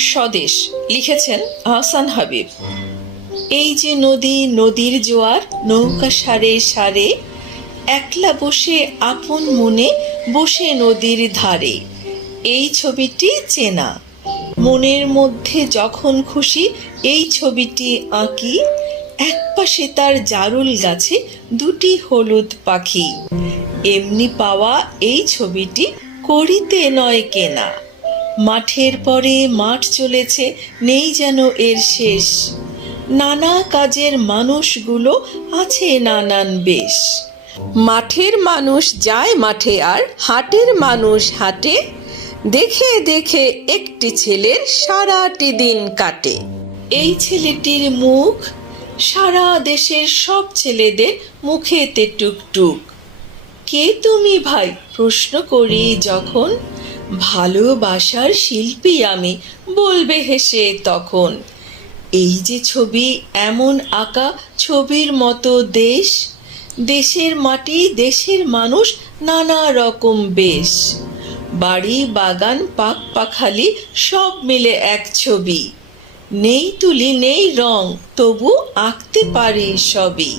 স্বদেশ লিখেছেন আহসান হাবিব। এই যে নদী, নদীর জোয়ার, নৌকা সারে সারে, একলা বসে আপন মনে বসে নদীর ধারে। এই ছবিটি চেনা, মনের মধ্যে যখন খুশি এই ছবিটি আঁকি। একপাশে তার জারুল গাছে দুটি হলুদ পাখি। এমনি পাওয়া এই ছবিটি করিতে নয় কেনা। মাঠের পরে মাঠ চলেছে, নেই যেন এর শেষ। নানা কাজের মানুষগুলো আছে নানান বেশ। মাঠের মানুষ যায় মাঠে আর হাটের মানুষ হাটে। দেখে দেখে একটি ছেলের সারাটি দিন কাটে। এই ছেলেটির মুখ সারা দেশের সব ছেলেদের মুখেতে টুকটুক। কে তুমি ভাই প্রশ্ন করি যখন, ভালোবাসার শিল্পী আমি, বলবে হেসে তখন। এই যে ছবি এমন আঁকা, ছবির মতো দেশ, দেশের মাটি দেশের মানুষ নানা রকম বেশ। বাড়ি বাগান পাক পাখালি সব মিলে এক ছবি। নেই তুলি নেই রং, তবু আঁকতে পারি সবই।